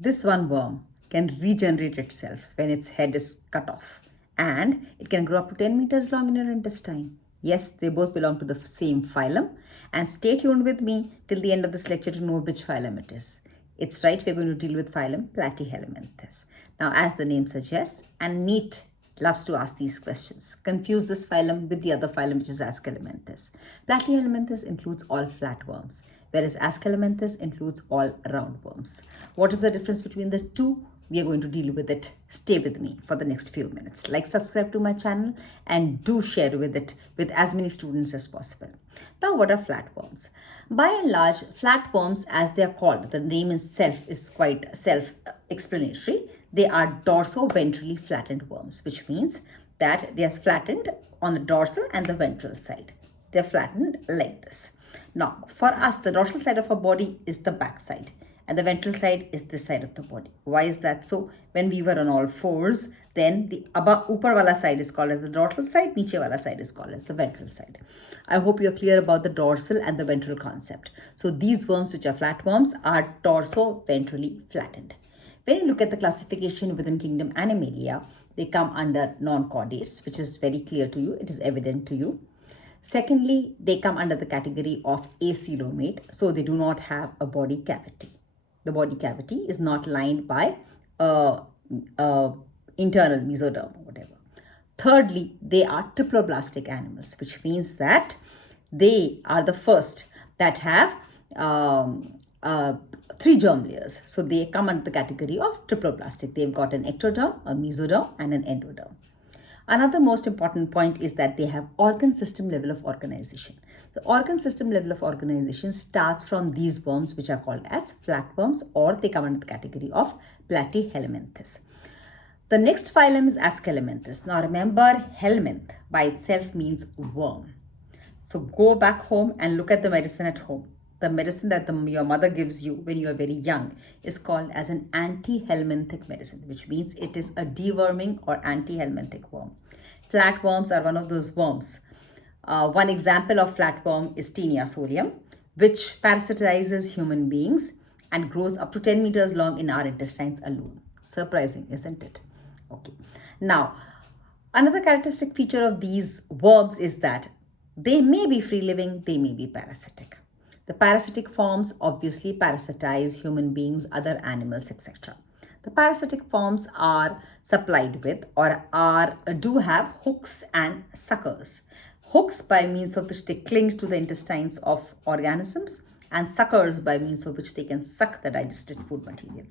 This one worm can regenerate itself when its head is cut off, and it can grow up to 10 meters long in your intestine. Yes, they both belong to the same phylum, and stay tuned with me till the end of this lecture to know which phylum it is. It's right, we're going to deal with phylum Platyhelminthes. Now, as the name suggests, and NEET loves to ask these questions. Confuse this phylum with the other phylum, which is Ascalominthes. Platyhelminthes includes all flatworms, whereas Ascalominthes includes all roundworms. What is the difference between the two? We are going to deal with it. Stay with me for the next few minutes. Like, subscribe to my channel, and do share with it with as many students as possible. Now, what are flatworms? By and large, flatworms, as they are called, the name itself is quite self-explanatory. They are dorso-ventrally flattened worms, which means that they are flattened on the dorsal and the ventral side. They are flattened like this. Now, for us, the dorsal side of our body is the back side, and the ventral side is this side of the body. Why is that so? When we were on all fours, then the upper wala side is called as the dorsal side, niche wala side is called as the ventral side. I hope you're clear about the dorsal and the ventral concept. So these worms, which are flatworms, are dorso-ventrally flattened. When you look at the classification within kingdom Animalia, they come under non-chordates, which is very clear to you. It is evident to you. Secondly, they come under the category of acoelomate, so they do not have a body cavity. The body cavity is not lined by internal mesoderm or whatever. Thirdly, they are triploblastic animals, which means that they are the first that have 3 germ layers. So they come under the category of triploblastic. They've got an ectoderm, a mesoderm, and an endoderm. Another most important point is that they have organ system level of organization. The organ system level of organization starts from these worms, which are called as flatworms, or they come under the category of Platyhelminthes. The next phylum is Ascalominthes. Now remember, helminth by itself means worm. So go back home and look at the medicine at home. The medicine that your mother gives you when you are very young is called as an anti-helminthic medicine, which means it is a deworming or anti-helminthic worm. Flatworms are one of those worms. One example of flatworm is Taenia solium, which parasitizes human beings and grows up to 10 meters long in our intestines alone. Surprising, isn't it? Okay. Now, another characteristic feature of these worms is that they may be free-living, they may be parasitic. The parasitic forms obviously parasitize human beings, other animals, etc. The parasitic forms are supplied with or do have hooks and suckers. Hooks by means of which they cling to the intestines of organisms, and suckers by means of which they can suck the digested food material.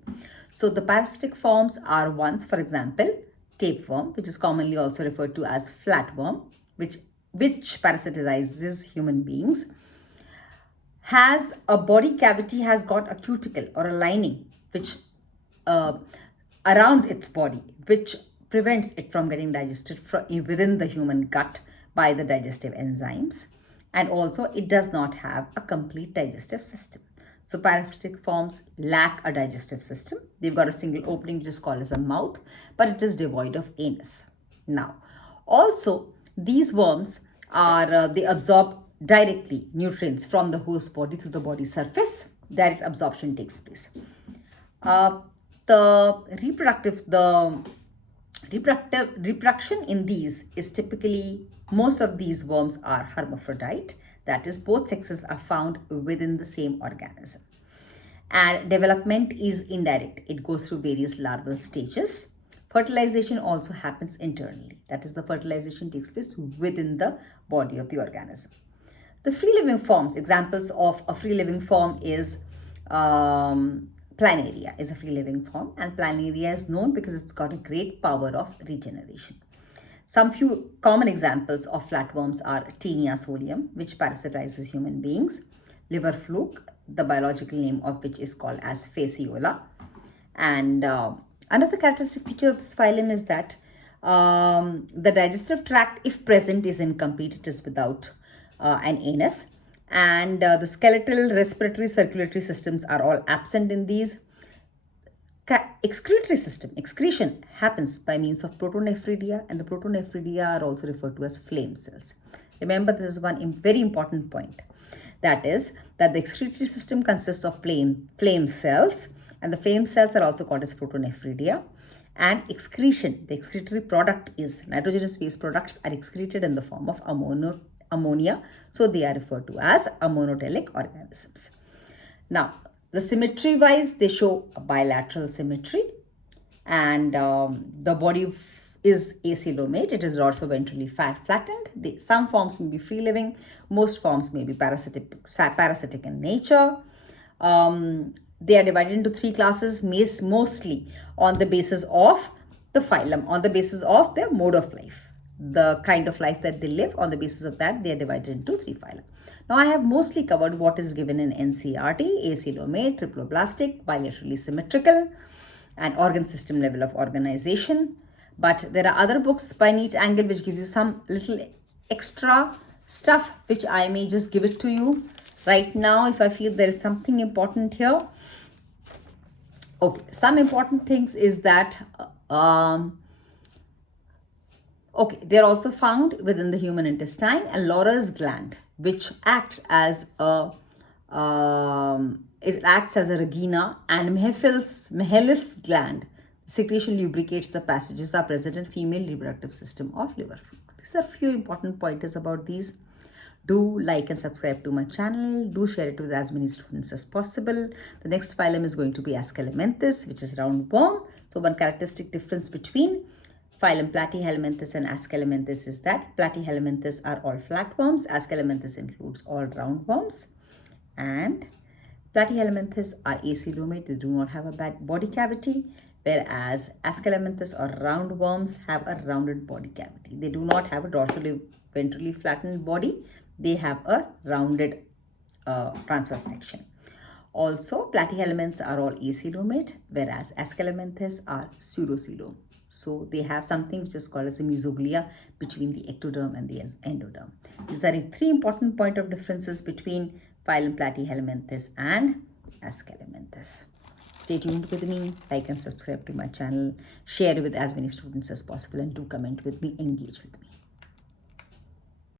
So the parasitic forms are ones, for example, tapeworm, which is commonly also referred to as flatworm, which parasitizes human beings, has a body cavity, has got a cuticle or a lining which around its body, which prevents it from getting digested within the human gut by the digestive enzymes. And also it does not have a complete digestive system. So parasitic forms lack a digestive system. They've got a single opening which is called as a mouth, but it is devoid of anus. Now, also these worms are, they absorb directly nutrients from the host body through the body surface. Direct absorption takes place. The reproduction in these is typically, most of these worms are hermaphrodite. That is, both sexes are found within the same organism. And development is indirect. It goes through various larval stages. Fertilization also happens internally. That is, the fertilization takes place within the body of the organism. The free-living forms, examples of a free-living form is planaria is a free-living form, and planaria is known because it's got a great power of regeneration. Some few common examples of flatworms are Taenia solium, which parasitizes human beings, liver fluke, the biological name of which is called as fasciola. And another characteristic feature of this phylum is that the digestive tract, if present, is incomplete. It is without an anus, and the skeletal, respiratory, circulatory systems are all absent in these. Excretory system, excretion happens by means of protonephridia, and the protonephridia are also referred to as flame cells. Remember, this is one very important point. That is, that the excretory system consists of flame cells, And the flame cells are also called as photonephridia. And excretion, the excretory product is nitrogenous waste products are excreted in the form of ammonia. So they are referred to as ammonotelic organisms. Now, the symmetry wise, they show a bilateral symmetry, and the body is acoelomate. It is dorsoventrally flattened. Some forms may be free living, most forms may be parasitic in nature. They are divided into 3 classes, mostly on the basis of the phylum, on the basis of their mode of life, the kind of life that they live. On the basis of that, they are divided into 3 phyla. Now, I have mostly covered what is given in NCERT: acoelomate, triploblastic, bilaterally symmetrical, and organ system level of organization. But there are other books by NEET Angle which gives you some little extra stuff, which I may just give it to you right now if I feel there is something important here. Okay, some important things is that okay, they are also found within the human intestine, and Laurer's gland, which acts as a it acts as a regina, and Michaelis gland secretion lubricates the passages are present in female reproductive system of liver fruit. These are a few important pointers about these. Do like and subscribe to my channel. Do share it with as many students as possible. The next phylum is going to be Ascalominthes, which is roundworm. So one characteristic difference between phylum Platyhelminthes and Ascalominthes is that Platyhelminthes are all flatworms. Ascalominthes includes all roundworms. And Platyhelminthes are acoelomate. They do not have a body cavity, whereas Ascalominthes or roundworms have a rounded body cavity. They do not have a dorsally ventrally flattened body. They have a rounded transverse section. Also, Platyhelminthes are all acoelomate, whereas Ascalominthes are pseudocoelom. So they have something which is called as a mesoglia between the ectoderm and the endoderm. These are the 3 important point of differences between phylum Platyhelminthes and Ascalominthes. Stay tuned with me, like and subscribe to my channel, share with as many students as possible, and do comment with me, engage with me.